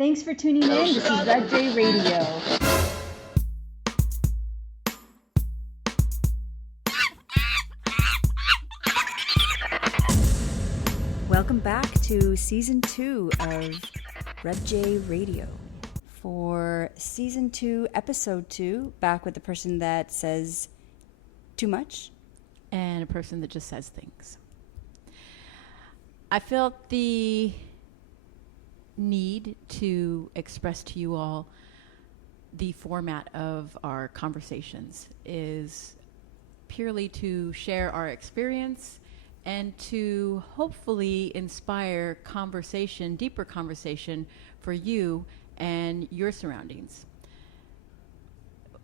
Thanks for tuning in. This is RebJRadio. Welcome back to Season 2 of RebJRadio. For Season 2, Episode 2, back with the person that says too much. And a person that just says things. I felt the need to express to you all the format of our conversations is purely to share our experience and to hopefully inspire conversation, deeper conversation for you and your surroundings.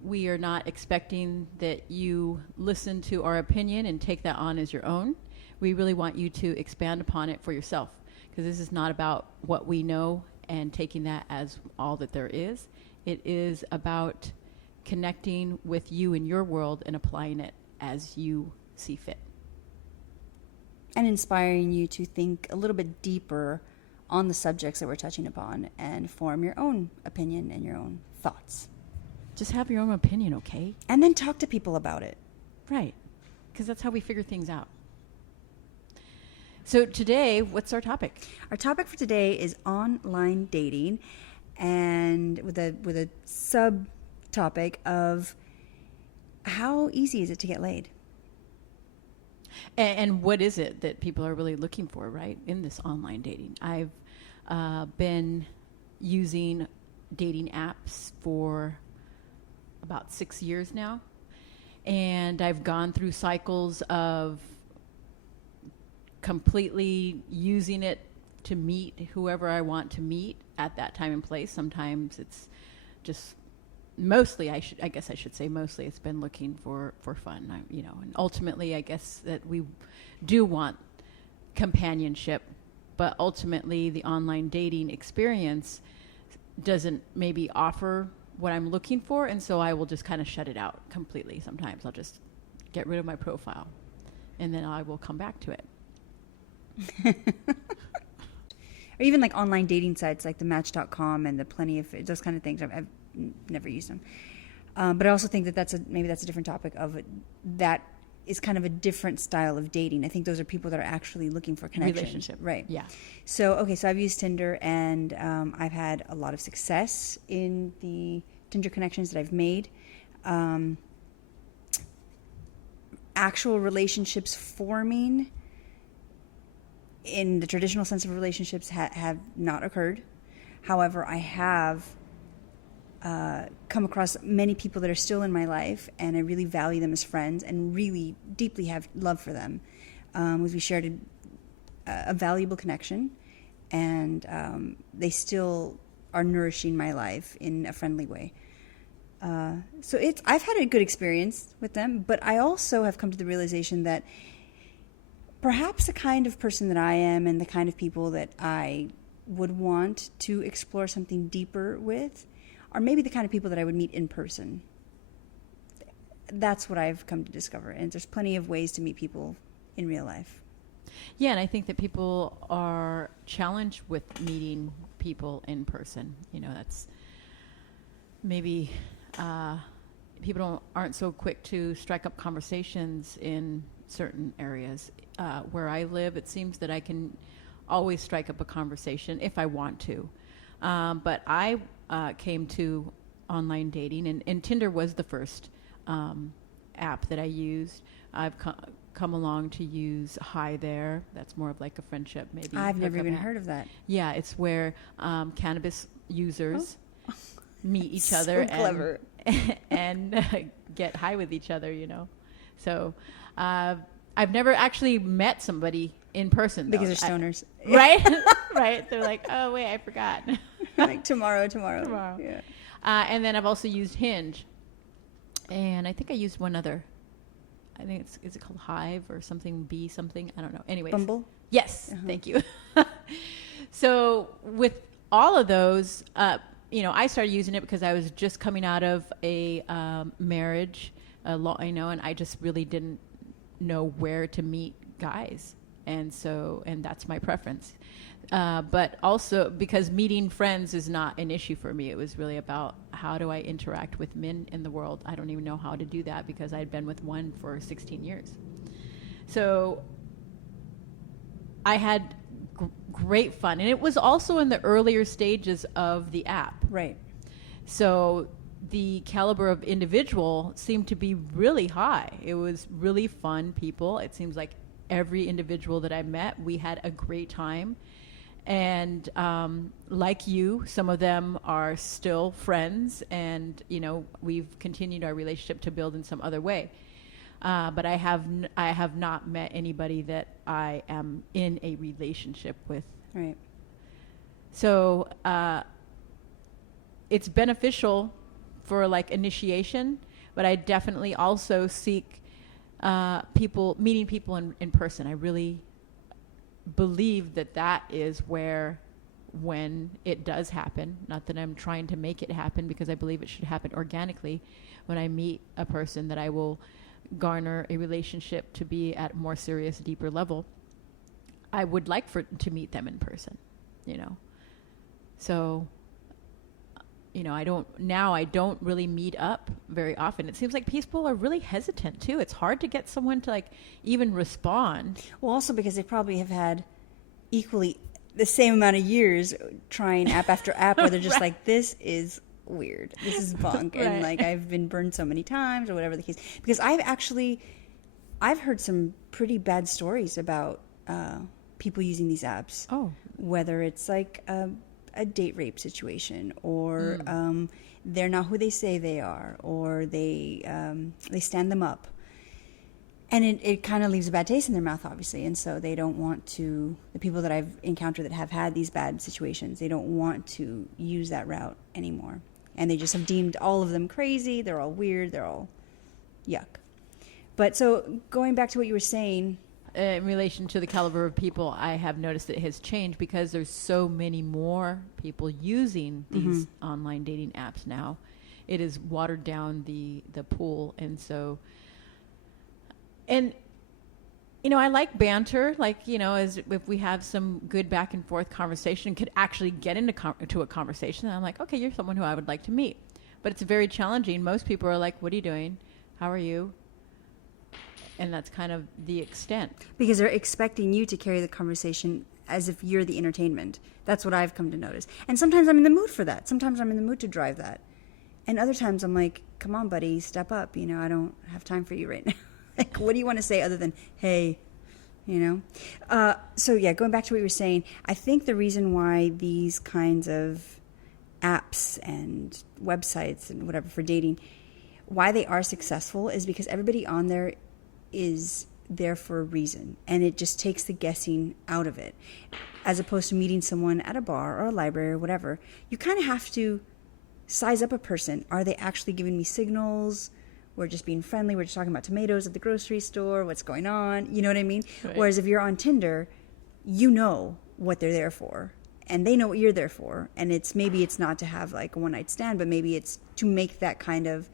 We are not expecting that you listen to our opinion and take that on as your own. We really want you to expand upon it for yourself, because this is not about what we know and taking that as all that there is. It is about connecting with you in your world and applying it as you see fit. And inspiring you to think a little bit deeper on the subjects that we're touching upon and form your own opinion and your own thoughts. Just have your own opinion, okay? And then talk to people about it. Right, because that's how we figure things out. So today, what's our topic? Our topic for today is online dating, and with a subtopic of how easy is it to get laid? And what is it that people are really looking for, right, in this online dating? I've been using dating apps for about 6 years now, and I've gone through cycles of completely using it to meet whoever I want to meet at that time and place. Sometimes it's just mostly, I guess I should say mostly, it's been looking for fun, and ultimately I guess that we do want companionship, but ultimately the online dating experience doesn't maybe offer what I'm looking for, and so I will just kind of shut it out completely. Sometimes I'll just get rid of my profile, and then I will come back to it. Or even like online dating sites like the Match.com and the Plenty of those kind of things. I've never used them, but I also think that maybe that's a different topic of it. That is kind of a different style of dating. I think those are people that are actually looking for connection. Relationship, right? Yeah. So I've used Tinder, and I've had a lot of success in the Tinder connections that I've made. Actual relationships forming in the traditional sense of relationships have not occurred. However, I have come across many people that are still in my life, and I really value them as friends and really deeply have love for them. We shared a valuable connection, and they still are nourishing my life in a friendly way. So I've had a good experience with them, but I also have come to the realization that perhaps the kind of person that I am and the kind of people that I would want to explore something deeper with are maybe the kind of people that I would meet in person. That's what I've come to discover. And there's plenty of ways to meet people in real life. Yeah, and I think that people are challenged with meeting people in person. That's maybe people aren't so quick to strike up conversations in certain areas. Where I live, it seems that I can always strike up a conversation if I want to. But I came to online dating, and Tinder was the first app that I used. I've come along to use Hi There. That's more of like a friendship, maybe. I've never even heard of that. Yeah, it's where cannabis users meet each So other clever. and get high with each other, So I've never actually met somebody in person, because they're stoners. Right? Right. They're like, oh, wait, I forgot. Like tomorrow. Yeah. And then I've also used Hinge. And I think I used one other. I think is it called Hive or something, B something? I don't know. Anyways. Bumble? Yes. Thank you. So with all of those, I started using it because I was just coming out of a marriage, and I just really didn't know where to meet guys. And that's my preference. But also because meeting friends is not an issue for me. It was really about how do I interact with men in the world. I don't even know how to do that because I had been with one for 16 years. So I had great fun. And it was also in the earlier stages of the app. Right. So the caliber of individual seemed to be really high. It was really fun people. It seems like every individual that I met, we had a great time. And like you, some of them are still friends, and we've continued our relationship to build in some other way. But I have not met anybody that I am in a relationship with. Right. So it's beneficial for like initiation, but I definitely also seek meeting people in person. I really believe that is where, when it does happen, not that I'm trying to make it happen because I believe it should happen organically, when I meet a person that I will garner a relationship to be at a more serious, deeper level, I would like to meet them in person, So, I don't really meet up very often. It seems like people are really hesitant too. It's hard to get someone to like even respond. Well, also because they probably have had equally the same amount of years trying app after app where they're just like, this is weird. This is bunk. Right. And like, I've been burned so many times or whatever the case. Because I've heard some pretty bad stories about people using these apps. Oh. Whether it's like a date rape situation, or they're not who they say they are, or they stand them up, and it kind of leaves a bad taste in their mouth, obviously. And so they don't want to. The people that I've encountered that have had these bad situations, they don't want to use that route anymore, and they just have deemed all of them crazy. They're all weird. They're all yuck. But so going back to what you were saying. In relation to the caliber of people, I have noticed it has changed because there's so many more people using these online dating apps now. It has watered down the pool. And so, I like banter, as if we have some good back and forth conversation, could actually get into a conversation. And I'm like, okay, you're someone who I would like to meet. But it's very challenging. Most people are like, what are you doing? How are you? And that's kind of the extent. Because they're expecting you to carry the conversation as if you're the entertainment. That's what I've come to notice. And sometimes I'm in the mood for that. Sometimes I'm in the mood to drive that. And other times I'm like, come on, buddy, step up. I don't have time for you right now. Like, what do you want to say other than, hey, So, yeah, going back to what you were saying, I think the reason why these kinds of apps and websites and whatever for dating, why they are successful is because everybody on there is there for a reason, and it just takes the guessing out of it. As opposed to meeting someone at a bar or a library or whatever, you kind of have to size up a person. Are they actually giving me signals? We're just being friendly. We're just talking about tomatoes at the grocery store. What's going on? You know what I mean? Right. Whereas if you're on Tinder, you know what they're there for, and they know what you're there for. And maybe it's not to have like a one-night stand, but maybe it's to make that kind of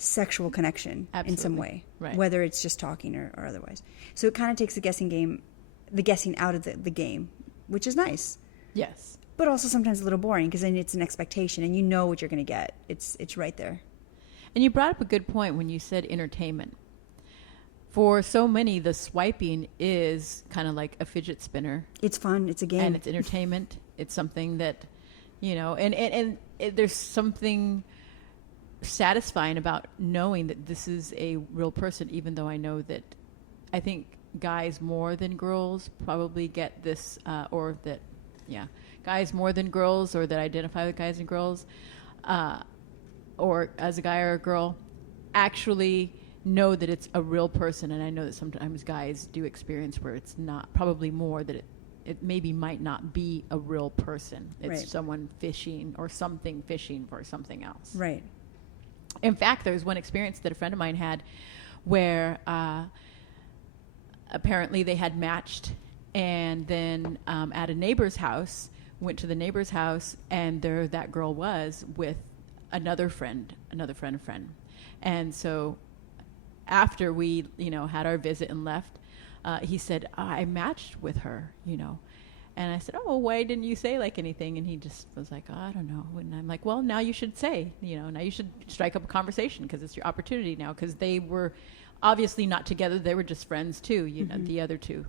sexual connection in some way, right. Whether it's just talking or otherwise. So it kind of takes the guessing out of the game, which is nice. Yes. But also sometimes a little boring because then it's an expectation and you know what you're going to get. It's right there. And you brought up a good point when you said entertainment. For so many, the swiping is kind of like a fidget spinner. It's fun. It's a game. And it's entertainment. It's something that, and there's something satisfying about knowing that this is a real person, even though I know that I think guys more than girls probably get this, guys more than girls, or that identify with guys and girls, or as a guy or a girl, actually know that it's a real person. And I know that sometimes guys do experience where it's not, probably more that it maybe might not be a real person. It's right. Someone fishing or something fishing for something else. Right. In fact, there was one experience that a friend of mine had where apparently they had matched, and then at a neighbor's house, went to the neighbor's house, and there that girl was with another friend. And so after we, had our visit and left, he said, I matched with her, And I said, oh, why didn't you say like anything? And he just was like, oh, I don't know. And I'm like, well, now you should say, now you should strike up a conversation because it's your opportunity now. Because they were obviously not together. They were just friends too, the other two.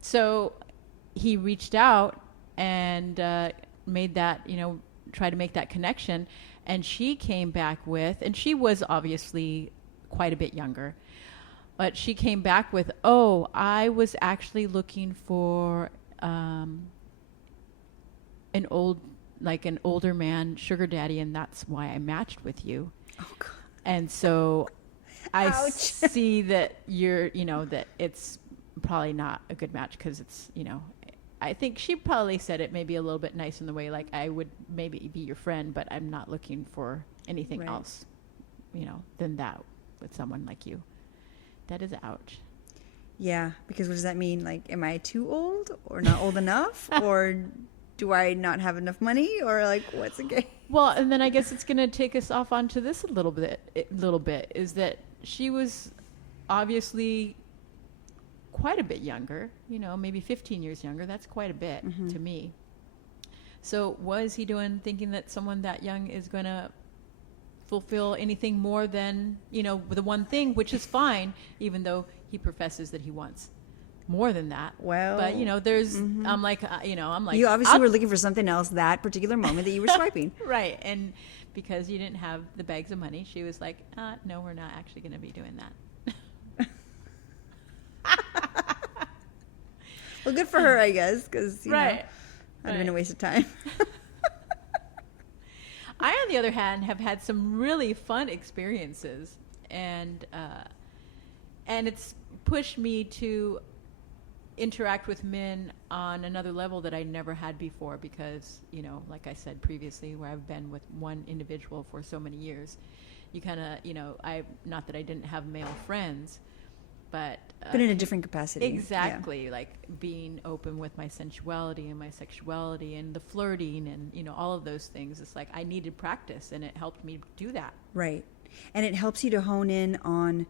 So he reached out and made that, try to make that connection. And she came back with, and she was obviously quite a bit younger, but she came back with, oh, I was actually looking for an older man, sugar daddy, and that's why I matched with you. Oh, God. And so I Ouch. see that you're, that it's probably not a good match because it's, I think she probably said it maybe a little bit nice in the way, like I would maybe be your friend, but I'm not looking for anything else, than that with someone like you. That is ouch. Yeah, because what does that mean? Like, am I too old or not old enough? Or do I not have enough money? Or like, what's the game? Well, and then I guess it's going to take us off onto this a little bit, is that she was obviously quite a bit younger, maybe 15 years younger. That's quite a bit to me. So was he thinking that someone that young is going to fulfill anything more than, the one thing, which is fine, even though he professes that he wants more than that. Well, but, there's, I'm like, you obviously were looking for something else that particular moment that you were swiping. Right. And because you didn't have the bags of money, she was like, no, we're not actually going to be doing that. Well, good for her, I guess, because, right. I'd have been a waste of time. I, on the other hand, have had some really fun experiences, and it's pushed me to interact with men on another level that I never had before because, like I said previously, where I've been with one individual for so many years, you kind of, not that I didn't have male friends, but in a different capacity. Exactly. Yeah. Like being open with my sensuality and my sexuality and the flirting and, all of those things. It's like I needed practice and it helped me do that. Right. And it helps you to hone in on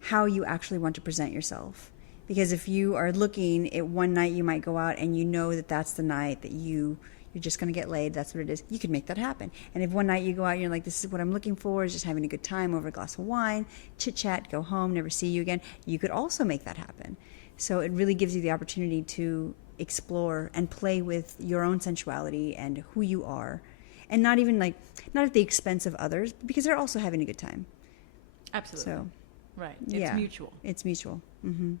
how you actually want to present yourself. Because if you are looking at one night you might go out and you know that that's the night that you're just going to get laid, that's what it is, you can make that happen. And if one night you go out and you're like, this is what I'm looking for, is just having a good time over a glass of wine, chit-chat, go home, never see you again, you could also make that happen. So it really gives you the opportunity to explore and play with your own sensuality and who you are. And not at the expense of others, because they're also having a good time. Absolutely. So, right. It's mutual. It's mutual. Mm-hmm.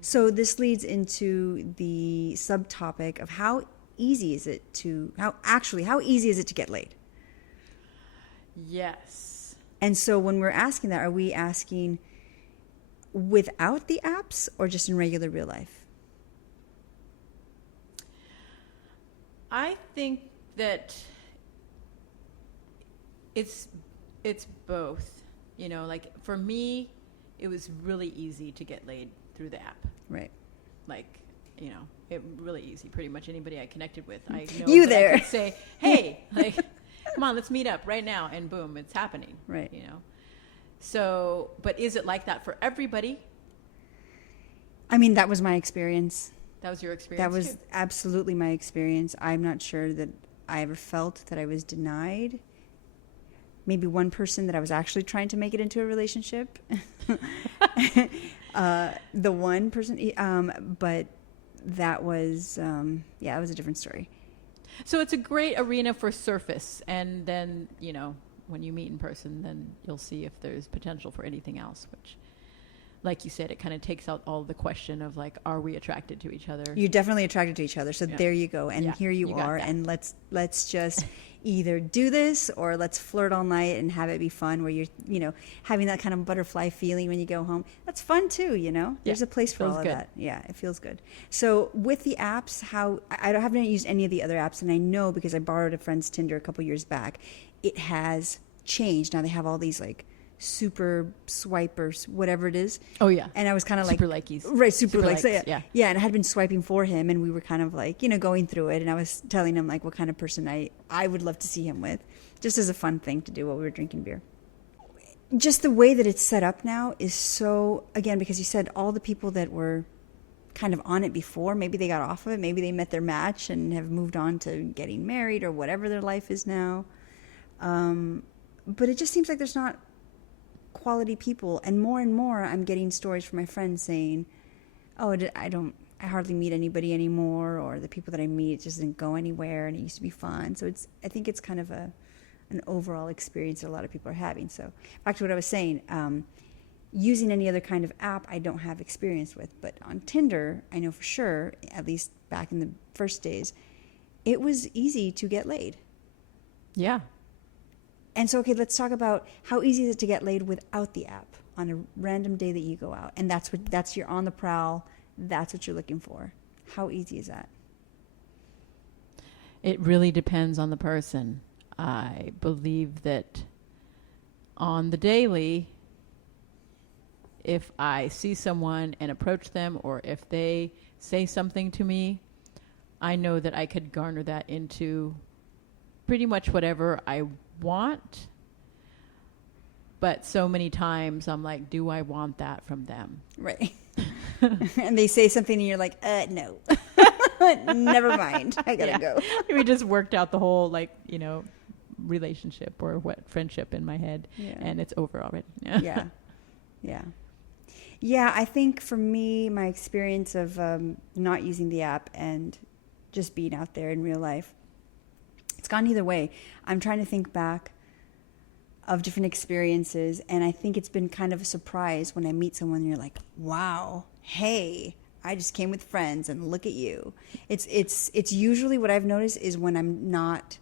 So this leads into the subtopic of how easy is it to get laid? Yes. And so when we're asking that, are we asking without the apps or just in regular real life? I think that it's both. Like for me, it was really easy to get laid through the app. Right. Like, it really easy. Pretty much anybody I connected with, I know You that there. I could say, hey, like, come on, let's meet up right now, and boom, it's happening. Right. So, but is it like that for everybody? I mean, that was my experience. That was your experience. That was too. absolutely my experience. I'm not sure that I ever felt that I was denied. Maybe one person that I was actually trying to make it into a relationship. The one person, but that was, it was a different story. So it's a great arena for surface. And then, when you meet in person, then you'll see if there's potential for anything else, which, like you said, it kind of takes out all the question of like, are we attracted to each other? You're definitely attracted to each other. So there you go. And here you are. That. And let's just either do this or let's flirt all night and have it be fun where you're, having that kind of butterfly feeling when you go home. That's fun too, There's a place for all of that. Yeah, it feels good. So with the apps, I haven't used any of the other apps, and I know because I borrowed a friend's Tinder a couple years back, it has changed. Now they have all these like super swipers, whatever it is. Oh yeah. And I was kind of like super likies. Right, super likes. likes, Yeah. And I had been swiping for him, and we were kind of like, going through it, and I was telling him like what kind of person I would love to see him with, just as a fun thing to do while we were drinking beer. just the way that it's set up now is so, again, because you said all the people that were kind of on it before, maybe they got off of it, maybe they met their match and have moved on to getting married or whatever their life is now. But it just seems like there's not quality people, and more I'm getting stories from my friends saying, oh, I hardly meet anybody anymore, or the people that I meet just didn't go anywhere and it used to be fun. So I think it's kind of an overall experience that a lot of people are having. So back to what I was saying, using any other kind of app I don't have experience with, but on Tinder I know for sure, at least back in the first days, it was easy to get laid. Yeah. And so, okay, let's talk about how easy is it to get laid without the app on a random day that you go out, and that's you're on the prowl, that's what you're looking for. How easy is that? It really depends on the person. I believe that on the daily, if I see someone and approach them, or if they say something to me, I know that I could garner that into pretty much whatever I want. But so many times I'm like, do I want that from them? Right. And they say something and you're like, no. Never mind. I gotta go. We just worked out the whole, relationship or friendship in my head, and it's over already. Yeah, I think for me, my experience of not using the app and just being out there in real life, it's gone either way. I'm trying to think back of different experiences, and I think it's been kind of a surprise when I meet someone and you're like, wow, hey, I just came with friends and look at you. It's usually what I've noticed is when I'm not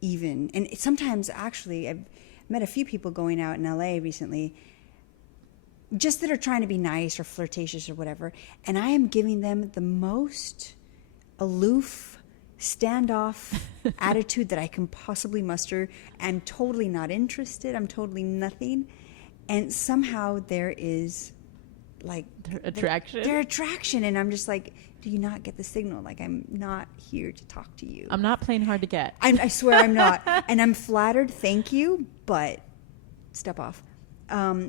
even, and sometimes actually I've met a few people going out in LA recently just that are trying to be nice or flirtatious or whatever, and I am giving them the most aloof, standoff attitude that I can possibly muster. I'm totally not interested. I'm totally nothing. And somehow there is like attraction. Their attraction. And I'm just like, do you not get the signal? Like, I'm not here to talk to you. I'm not playing hard to get. I swear I'm not. And I'm flattered. Thank you. But step off.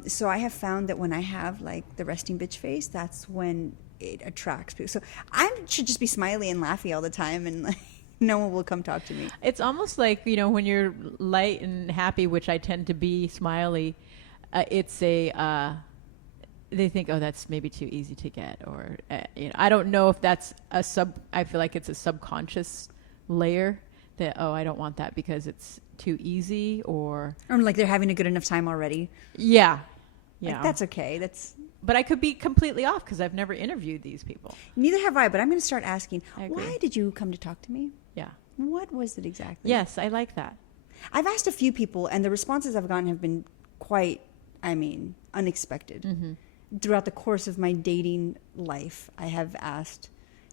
So I have found that when I have like the resting bitch face, that's when it attracts people. So I should just be smiley and laughy all the time, and like, no one will come talk to me. It's almost like, when you're light and happy, which I tend to be smiley, they think, oh, that's maybe too easy to get, or I don't know if that's I feel like it's a subconscious layer that, oh, I don't want that because it's too easy, or like they're having a good enough time already. Yeah. Like, that's okay. But I could be completely off because I've never interviewed these people. Neither have I, but I'm going to start asking, why did you come to talk to me? Yeah. What was it exactly? Yes, I like that. I've asked a few people, and the responses I've gotten have been quite, unexpected. Mm-hmm. Throughout the course of my dating life, I have asked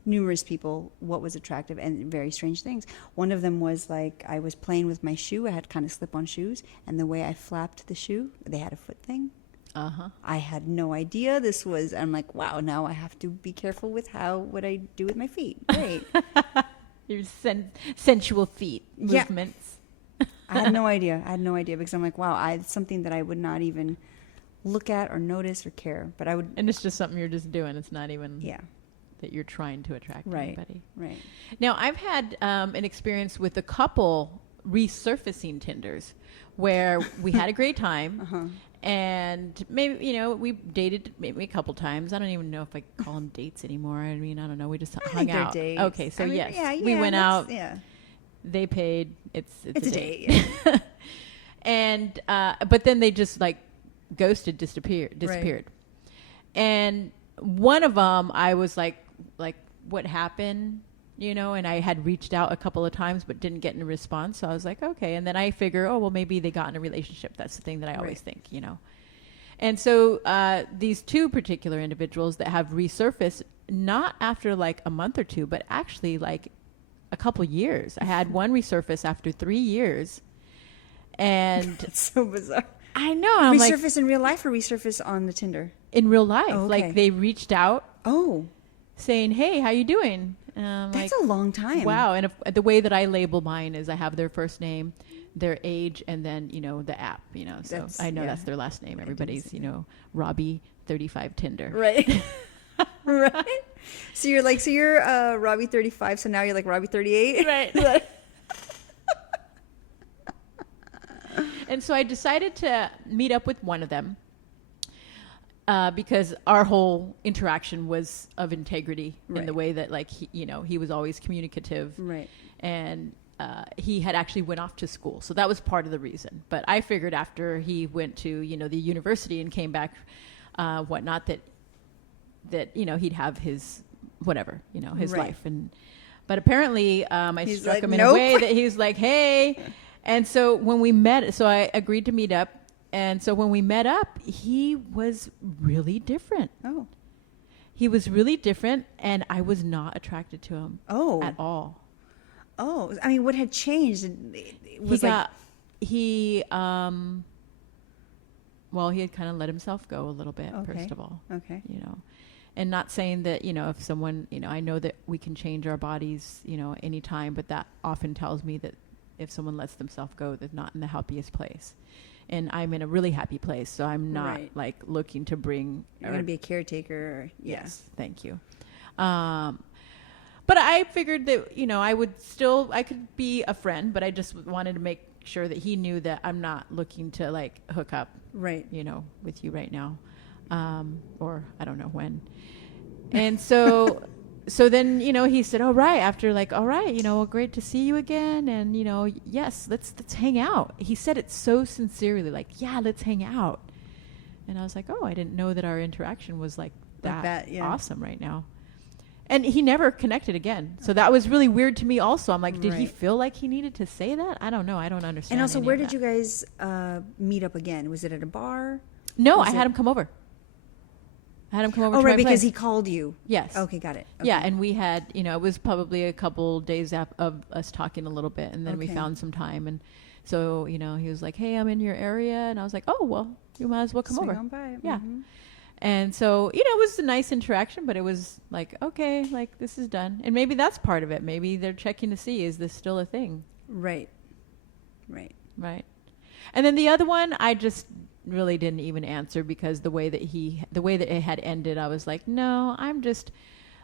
numerous people what was attractive, and very strange things. One of them was like, I was playing with my shoe. I had kind of slip-on shoes, and the way I flapped the shoe, they had a foot thing. Uh-huh. I had no idea this was, I'm like, wow, now I have to be careful with what I do with my feet. Great. Your sensual feet movements. I had no idea because I'm like, wow, it's something that I would not even look at or notice or care, but I would. And it's just something you're just doing. It's not even that you're trying to attract anybody. Right. Now, I've had an experience with a couple resurfacing Tinders where we had a great time. Uh-huh. And maybe, we dated maybe a couple times. I don't even know if I call them dates anymore. I don't know. We just hung out. Dates. Okay, so we went out. Yeah. They paid. It's a date. Yeah. And but then they just like disappeared. Right. And one of them, I was like, what happened? And I had reached out a couple of times but didn't get any response. So I was like, okay. And then I figure, oh, well, maybe they got in a relationship. That's the thing that I always think, And so these two particular individuals that have resurfaced, not after like a month or two, but actually like a couple years. I had one resurface after 3 years. And that's so bizarre. I know. Resurface in real life or resurface on the Tinder? In real life. Oh, okay. Like they reached out. Oh. Saying, hey, how you doing? That's a long time. Wow. And the way that I label mine is I have their first name, their age, and then, the app, so I know that's their last name. Everybody's, Robbie 35 Tinder. Right. Right. So you're Robbie 35. So now you're like Robbie 38. Right. And so I decided to meet up with one of them because our whole interaction was of integrity in the way that, like, he was always communicative. Right. And he had actually went off to school. So that was part of the reason. But I figured after he went to, the university and came back, whatnot, that he'd have his whatever, his life. But apparently I struck him in a way that he was like, hey. And so when we met, so I agreed to meet up. And so when we met up, he was really different. Oh. He was really different, and I was not attracted to him at all. Oh, I mean, what had changed? He had kind of let himself go a little bit, first of all. Okay. And not saying that, if someone, I know that we can change our bodies, anytime, but that often tells me that if someone lets themselves go, they're not in the happiest place. And I'm in a really happy place, so I'm not like looking to bring. You're going to be a caretaker. Yes, thank you. But I figured that, I could be a friend, but I just wanted to make sure that he knew that I'm not looking to like hook up, with you right now. Or I don't know when. And so then, he said, all right, after like, all right, well, great to see you again. And, yes, let's hang out. He said it so sincerely, like, yeah, let's hang out. And I was like, oh, I didn't know that our interaction was like that awesome right now. And he never connected again. So that was really weird to me also. I'm like, did he feel like he needed to say that? I don't know. I don't understand. And also, where did you guys meet up again? Was it at a bar? No, I had him come over. I had him come over to my place. Because he called you. Yes. Okay, got it. Okay. Yeah, and we had, it was probably a couple days of us talking a little bit, and then we found some time. And so, he was like, hey, I'm in your area. And I was like, oh, well, you might as well come over. Swing on by. Yeah. Mm-hmm. And so, it was a nice interaction, but it was like, okay, like this is done. And maybe that's part of it. Maybe they're checking to see, is this still a thing? Right. And then the other one, I just really didn't even answer because the way that it had ended, I was like, no,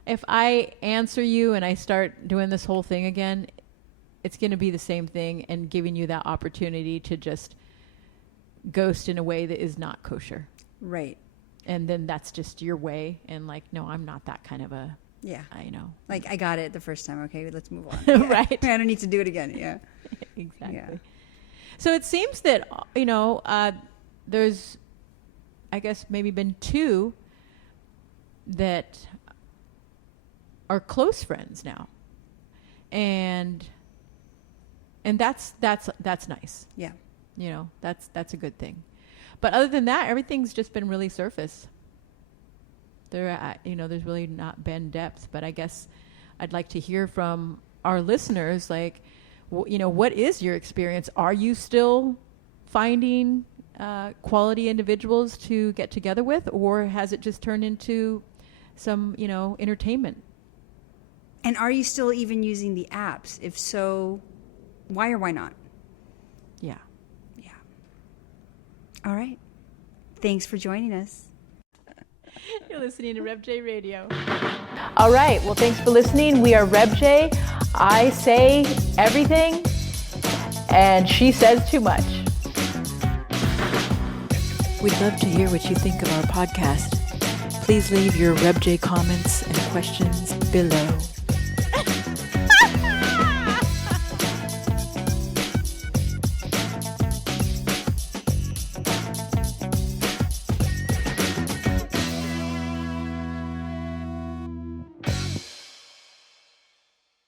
if I answer you and I start doing this whole thing again, it's going to be the same thing and giving you that opportunity to just ghost in a way that is not kosher. Right. And then that's just your way. And like, no, I'm not that kind of a, I know. Like, I got it the first time. Okay, let's move on. Yeah. Right. I don't need to do it again. Yeah. Exactly. Yeah. So it seems that, there's, I guess, maybe been two that are close friends now. And that's nice. Yeah. That's a good thing. But other than that, everything's just been really surface. There's really not been depth. But I guess I'd like to hear from our listeners, like, what is your experience? Are you still finding quality individuals to get together with, or has it just turned into some, entertainment? And are you still even using the apps? If so, why or why not? Yeah. All right. Thanks for joining us. You're listening to RebJ Radio. All right. Well, thanks for listening. We are RebJ. I say everything, and she says too much. We'd love to hear what you think of our podcast. Please leave your RebJ comments and questions below.